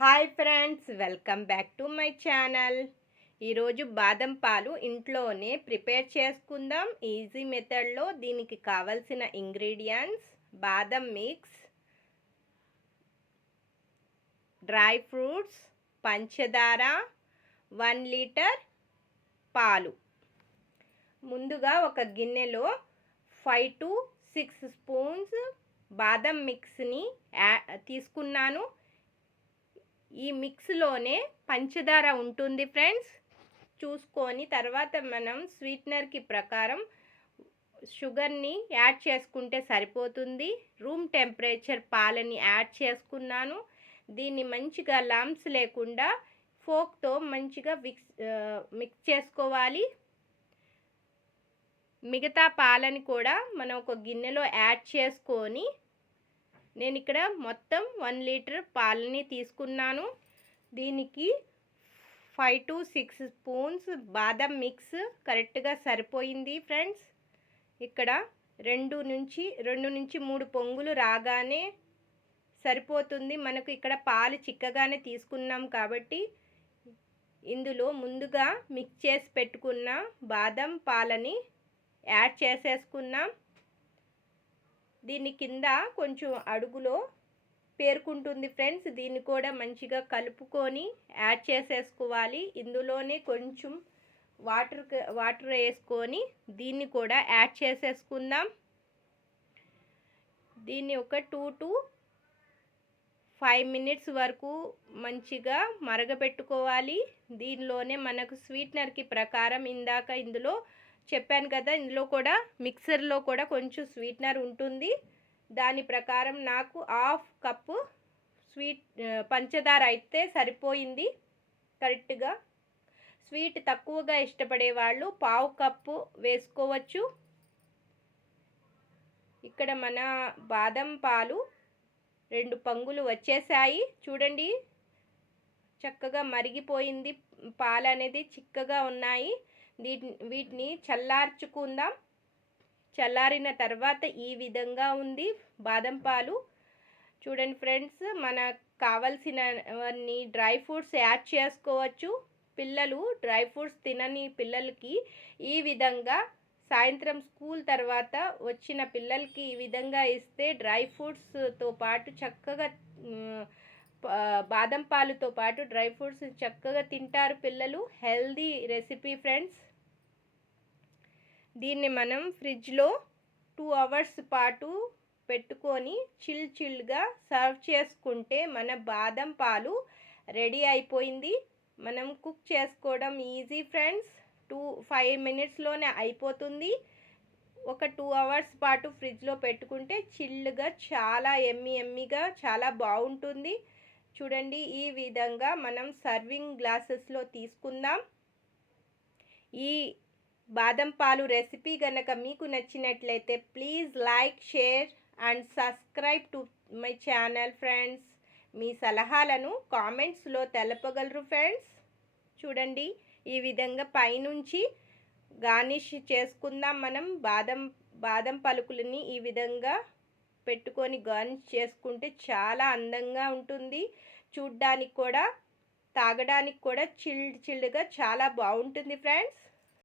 Hi friends, welcome back to my channel. ఈరోజు బాదం పాలు ఇంట్లోనే ప్రిపేర్ చేసుకుందాం ఈజీ మెథడ్లో. దీనికి కావలసిన ఇంగ్రీడియంట్స్: బాదం మిక్స్, డ్రై ఫ్రూట్స్, పంచదార, 1 లీటర్ పాలు. ముందుగా ఒక గిన్నెలో 5 to 6 స్పూన్స్ బాదం మిక్స్ని తీసుకున్నాను. ఈ మిక్స్లోనే పంచదార ఉంటుంది ఫ్రెండ్స్. చూసుకొని తర్వాత మనం స్వీట్నర్కి ప్రకారం షుగర్ని యాడ్ చేసుకుంటే సరిపోతుంది. రూమ్ టెంపరేచర్ పాలని యాడ్ చేసుకున్నాను. దీన్ని మంచిగా లంప్స్ లేకుండా ఫోక్తో మంచిగా మిక్స్ చేసుకోవాలి. మిగతా పాలని కూడా మనం ఒక గిన్నెలో యాడ్ చేసుకొని, నేను ఇక్కడ మొత్తం 1 లీటర్ పాలని తీసుకున్నాను. దీనికి 5 to 6 స్పూన్స్ బాదం మిక్స్ కరెక్ట్గా సరిపోయింది ఫ్రెండ్స్. ఇక్కడ 2 నుంచి 3 పొంగులు రాగానే సరిపోతుంది. మనకు ఇక్కడ పాలు చిక్కగానే తీసుకున్నాం కాబట్టి ఇందులో ముందుగా మిక్స్ చేసి పెట్టుకున్న బాదం పాలని యాడ్ చేసేసుకున్నాం. దీని కింద కొంచెం అడుగులో పేరుకుంటుంది ఫ్రెండ్స్. దీన్ని కూడా మంచిగా కలుపుకొని యాడ్ చేసేసుకోవాలి. ఇందులోనే కొంచెం వాటర్ వేసుకొని దీన్ని కూడా యాడ్ చేసేసుకుందాం. దీన్ని ఒక 2 to 5 మినిట్స్ వరకు మంచిగా మరగపెట్టుకోవాలి. దీనిలోనే మనకు స్వీట్నర్కి ప్రకారం ఇందులో చెప్పాను కదా, ఇందులో కూడా మిక్సర్లో కూడా కొంచెం స్వీట్నర్ ఉంటుంది. దాని ప్రకారం నాకు 1/2 కప్పు పంచదార అయితే సరిపోయింది కరెక్ట్గా. స్వీట్ తక్కువగా ఇష్టపడే వాళ్ళు 1/2 కప్పు వేసుకోవచ్చు. ఇక్కడ మన బాదం పాలు 2 పొంగులు వచ్చేసాయి. చూడండి, చక్కగా మరిగిపోయింది. పాలు అనేది చిక్కగా ఉన్నాయి. వీటిని చల్లార్చుకుందాం. చల్లారిన తర్వాత ఈ విధంగా ఉంది బాదం పాలు. చూడండి ఫ్రెండ్స్, మనకు కావలసినవన్నీ డ్రై ఫ్రూట్స్ యాడ్ చేసుకోవచ్చు. పిల్లలు డ్రై ఫ్రూట్స్ తినని పిల్లలకి ఈ విధంగా సాయంత్రం స్కూల్ తర్వాత వచ్చిన పిల్లలకి ఈ విధంగా ఇస్తే డ్రై ఫ్రూట్స్తో పాటు చక్కగా బాదం పాలుతో పాటు డ్రై ఫ్రూట్స్ చక్కగా తింటారు పిల్లలు. Healthy recipe friends. దీన్ని మనం ఫ్రిడ్జ్లో 2 అవర్స్ పాటు పెట్టుకొని చిల్గా సర్వ్ చేసుకుంటే మన బాదం పాలు రెడీ అయిపోయింది. మనం కుక్ చేసుకోవడం ఈజీ ఫ్రెండ్స్. 5 మినిట్స్లోనే అయిపోతుంది. ఒక 2 అవర్స్ పాటు ఫ్రిడ్జ్లో పెట్టుకుంటే చిల్గా చాలా ఎమ్మీగా చాలా బాగుంటుంది. చూడండి, ఈ విధంగా మనం సర్వింగ్ గ్లాసెస్లో తీసుకుందాం. ఈ బాదం పాలు రెసిపీ కనుక మీకు నచ్చినట్లయితే please like, share and subscribe to my channel friends. మీ సలహాలను కామెంట్స్లో తెలపగలరు ఫ్రెండ్స్. చూడండి, ఈ విధంగా పైనుంచి గార్నిష్ చేసుకుందాం. మనం బాదం పలుకులని ఈ విధంగా పెట్టుకొని గార్నిష్ చేసుకుంటే చాలా అందంగా ఉంటుంది. చూడ్డానికి కూడా తాగడానికి కూడా చిల్డ్గా చాలా బాగుంటుంది ఫ్రెండ్స్.